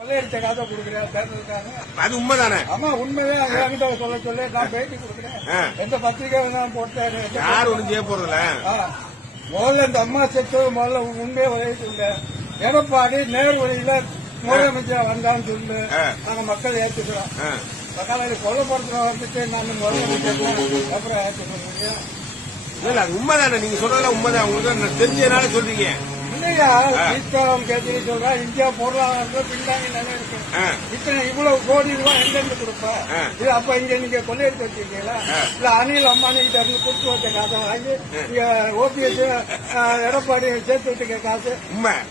கொள்ளையடிச்ச காசை கொடுக்குறேன் தேர்தலுக்காக அது உண்மைதானே? ஆமா உண்மைதான் என்கிட்ட சொல்ல சொல்லி நான் பேட்டி கொடுக்குறேன். எந்த பத்திரிகை வேணாலும் போட்டேன். யார் ஒண்ணும் செய்ய போறதில்ல. முதல்ல இந்த அம்மா செத்து முதல்ல உண்மையை உதவிச்சுங்க எடப்பாடி நேர் வழியில முதலமைச்சர் வந்தான்னு சொல்லு. நாங்க மக்கள் ஏத்துக்கிறோம். ஆ. மக்களை கொல்லப்படுத்துற வந்துட்டு நான் முதலமைச்சர் அப்புறம் இல்ல அது உண்மைதானே? நீங்க சொல்றதுல உண்மைதான். உங்களுக்கு தெரிஞ்சதுனால சொல்றீங்க. இல்லையா ஈஸ்வரம் கேட்டு சொல்றா இந்தியா பொருளாதாரத்துல பின்தாங்கி நிலை இருக்கு. இத்தனை இவ்வளவு கோடி ரூபாய் எங்க இருந்து கொடுப்பா. இது அப்ப இங்க நீங்க கொள்ளையடிச்சு வச்சிருக்கீங்களா? இல்ல அனில் அம்பானி கிட்ட இருந்து கொடுத்து வச்ச காசை வாங்கி இங்க ஓபிஎஸ் எடப்பாடி சேர்த்து வச்சுக்க காசு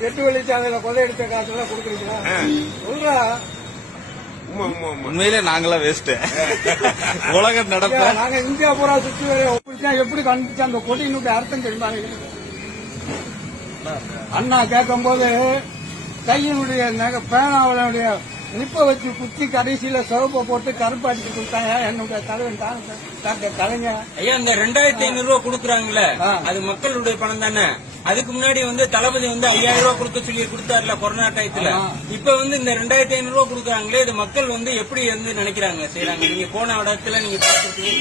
எட்டு வழிச்சாலையில கொள்ளையடிச்ச காசு எல்லாம் கொடுக்குறீங்களா. சொல்றா. உண்மை உண்மை உண்மை. உண்மையிலே நாங்களாம் வேஸ்ட் உலக நடப்ப நாங்க இந்தியா பூரா ஒப்பிச்சா எப்படி கண்டுபிடிச்சா அந்த கொடியினுடைய அர்த்தம் தெரியுமா? அண்ணா கேட்கும் போது கையினுடைய நகை பேனாவுடைய நிப்ப வச்சு குத்தி கடைசியில சிவப்பை போட்டு கருப்பு அடிச்சு கொடுத்தாங்க. என்னுடைய தலைவன் தான் டாக்டர் கலைஞர். ஐயா இந்த ரெண்டாயிரத்தி ஐநூறு ரூபாய் கொடுக்குறாங்கல்ல ஆ. அது மக்களுடைய பணம் தானே? அதுக்கு முன்னாடி வந்து தளபதி வந்து ஐயாயிரம் ரூபாய் கொடுக்க சொல்லி கொடுத்தாருல கொரோனா டயத்துல. இப்ப வந்து இந்த ரெண்டாயிரத்தி ஐநூறு ரூபாய் கொடுக்குறாங்களே இது மக்கள் வந்து எப்படி வந்து நினைக்கிறாங்க செய்யறாங்க நீங்க போன இடத்துல நீங்க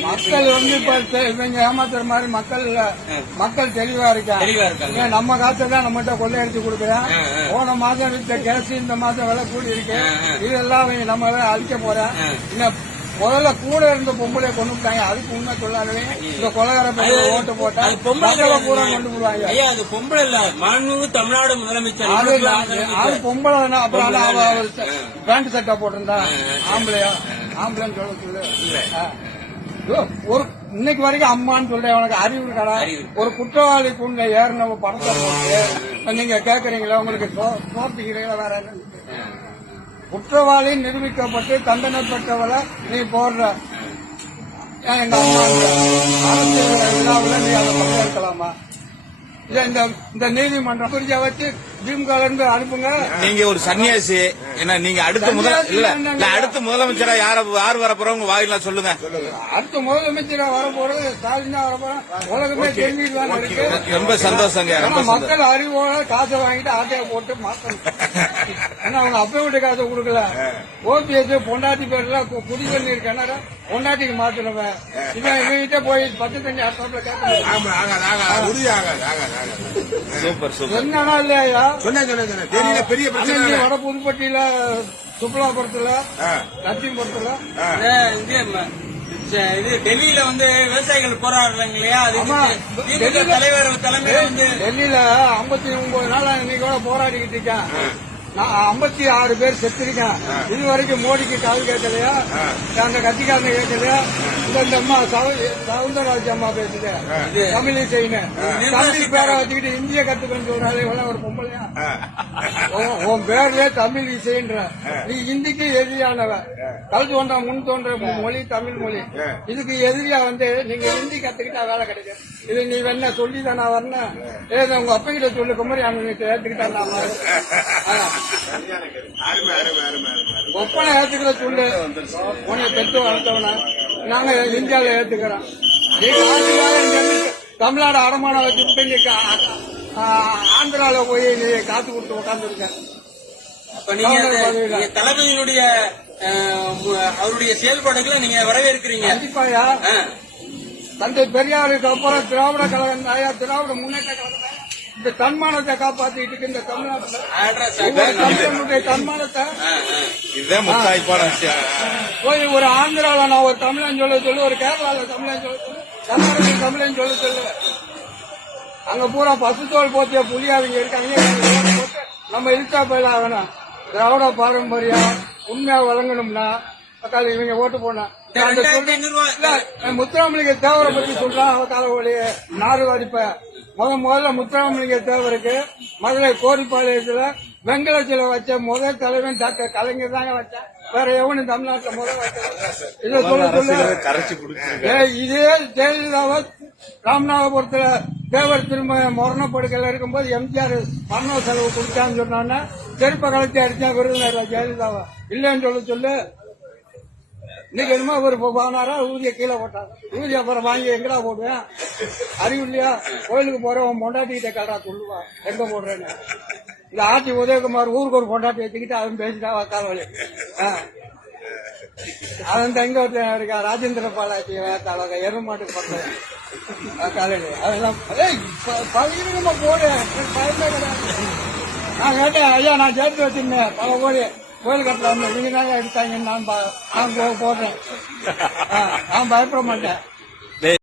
மக்கள் வந்து இப்ப இவங்க ஏமாத்துற மாதிரி மக்கள். மக்கள் தெளிவா இருக்காங்க தெளிவா இருக்காங்க. நம்ம காசை தான் நம்மகிட்ட கொள்ளையடிச்சு கொடுக்குறேன். போன மாசம் வித்த கேஸ் இந்த மாசம் விலை கூடி இருக்கு. இதெல்லாம் நம்ம அழிக்க போறேன் முதல்ல கூட இருந்த பொம்பளை கொண்டு விட்டாங்க. அதுக்கு உண்மை சொல்லாதே இந்த கொலகார ஓட்டு போட்டா பொம்பளை கிடையாது. கொண்டு ஐயா அது பொம்பளை இல்ல. மாண்புமிகு தமிழ்நாடு முதலமைச்சர். அது பொம்பளை. அப்புறம். பேண்ட் சட்டை போட்டிருந்தா ஆம்பளையா? ஆம்பளைன்னு சொல்ல சொல்லு. ஒரு இன்னைக்கு வரைக்கும் அம்மான்னு சொல்றேன். உனக்கு அறிவு இருக்காடா. ஒரு குற்றவாளி குண்ட ஏறின படத்தை போட்டு நீங்க கேக்குறீங்களா? உங்களுக்கு சோர்த்துக்கிறீங்களா வேற என்ன? குற்றவாளி நிரூபிக்கப்பட்டு தண்டனை பெற்றவளை நீ போடுற. எங்க அம்மா அரசியல் விழாவில் நீ அதை பங்கேற்கலாமா இல்ல இந்த இந்த நீதிமன்றம் குறிச்சா வச்சு திமுக இருந்து அனுப்புங்க. நீங்க ஒரு சன்னியாசி. என்ன நீங்க அடுத்த முதல் இல்ல? இல்ல அடுத்த முதலமைச்சரா யார யார் வர போறவங்க வாயிலாம் சொல்லுங்க. அடுத்த முதலமைச்சரா வர போறது ஸ்டாலின் தான் வர போறோம் உலகமே தெரிஞ்சுக்கலாம் இருக்கு. ரொம்ப சந்தோஷங்க மக்கள் அறிவோட காசை வாங்கிட்டு ஆட்டையை போட்டு மாத்தணும். ஏன்னா அவங்க அப்ப விட்டு காசை கொடுக்கல. ஓபிஎஸ் பொண்டாட்டி பேர்ல கு- குடி தண்ணி கிணறு பொண்டாட்டிக்கு மாத்தணுவன் இவன் இவங்கிட்ட போய் பத்து தண்ணி அடுத்தாப்புல கேட்கணும் என்னன்னா இல்லையா? தெரியல பெரிய பிரச்சனை. வட புதுப்பட்டியில சுப்லாபுரத்துல ஆ. லட்சுமிபுரத்துல ஆ. இது டெல்லியில வந்து விவசாயிகள் போராடுறாங்க இல்லையா அது தலைவர் தலைமையில வந்து டெல்லியில ஐம்பத்தி ஒன்பது நாள் இன்னைக்கு கூட போராடிக்கிட்டு இருக்கேன். நான் ஐம்பத்தி ஆறு பேர் செத்துருக்கேன் இது வரைக்கும் மோடிக்கு கால் கேட்கலையா? அந்த கட்சிக்காரங்க கேட்கலையா? இந்த இந்த அம்மா சவுந்தரராஜ் அம்மா பேசுது. தமிழ் செய்யணும் தமிழ் பேரை வச்சுக்கிட்டு இந்திய கத்துக்கன்னு சொல்றாரு இவெல்லாம் ஒரு பொம்பளையா? உன் பேர்ல தமிழ் இசைன்ற. நீ இந்திக்கு எதிரியானவ. கல் தோன்ற முன் தோன்ற மொழி தமிழ் மொழி. இதுக்கு எதிரியா வந்து நீங்க ஹிந்தி கத்துக்கிட்டா வேலை கிடைக்கும். இது நீ வேணா சொல்லி தானே வரணும் ஏதோ உங்க அப்பா கிட்ட சொல்லு குமரி அண்ணனுக்கு ஏத்துக்கிட்டா நான் ஒப்பனை ஏத்துக்கிற சொல்லு. உன்னை பெற்று வளர்த்தவன. நாங்க இந்தியாவில ஏத்துக்கிறோம். இங்க தமிழ்நாடு அடமானம் வச்சுட்டு நீ கா- ஆ, ஆந்திரால போய் நீ காத்து கொடுத்து உட்காந்துருக்க நீங்க தளபதியினுடைய அவருடைய செயல்பாடுகளை நீங்க வரவேற்கிறீங்க. கண்டிப்பாயா. தந்தை பெரியாருக்கு அப்புறம் திராவிட கழகம் திராவிட முன்னேற்ற கழகம். இந்த தன்மானத்தை காப்பாத்திட்டு இருக்கு இந்த தமிழ்நாட்டுல. தன்மானத்தை. இதுதான் முத்தாய்ப்பான போய் ஒரு ஆந்திரால நான் ஒரு தமிழன் சொல்ல சொல்லு ஒரு கேரளால தமிழன் சொல்ல சொல்லு கர்நாடக தமிழன் சொல்ல சொல்லு. அங்க பூரா பசுத்தோல் போத்திய புலியாவிங்க இருக்காங்க. நம்ம இருக்கா போயில ஆகணும் திராவிட பாரம்பரியம் உண்மையா வழங்கணும்னா மக்கள் இவங்க ஓட்டு போனா. முத்துராமலிங்க தேவரை பத்தி சொல்றான் அவ காலவழி நாடு வாடிப்ப. முத முதல்ல முத்துராமலிங்க தேவருக்கு மதுரை கோரிப்பாளையத்துல வெங்கலச்சில வச்ச முதல் தலைவன் டாக்டர் கலைஞர் தாங்க வச்சேன் வேற எவனும் தமிழ்நாட்டுல முதல் இதை சொல்ல இதே ஜெயலலிதாவை ராமநாதபுரத்துல தேவர் திரும்ப மரணப்படுக்கையில் இருக்கும்போது எம்ஜிஆர் மரண செலவு கொடுத்தான்னு சொன்னான்னா செருப்ப கலத்தி அடிச்சா விருதுநகர் ஜெயலலிதாவை இல்லைன்னு சொல்ல சொல்லு. இன்னைக்கு என்னமோ ஒரு போனாரா ஊதிய கீழே போட்டார். ஊதிய அப்புறம் வாங்கி எங்கடா போடுவேன்? அறிவு இல்லையா? கோயிலுக்கு போறேன் உன் பொண்டாட்டிக்கிட்ட கேட்டா சொல்லுவான் எங்க போடுறேன்னு. இந்த ஆட்சி உதயகுமார் ஊருக்கு ஒரு பொண்டாட்டி வச்சுக்கிட்டு அவன் பேசிட்டா காலவழி அவன் தங்க ஒருத்தன் இருக்கா? ராஜேந்திர பாலாஜி தலைவர் எருமாட்டு பக்கம் காலையில் அதெல்லாம் ஏய், ப- போடு. எனக்கு பயமே கிடையாது. நான் கேட்டேன் ஐயா நான் சேர்த்து வச்சிருந்தேன். பல கோடி கோயில் கட்டல வந்தேன் நீங்க தான் எடுத்தாங்க நான் ப- நான் போடுறேன். நான் பயப்பட மாட்டேன்.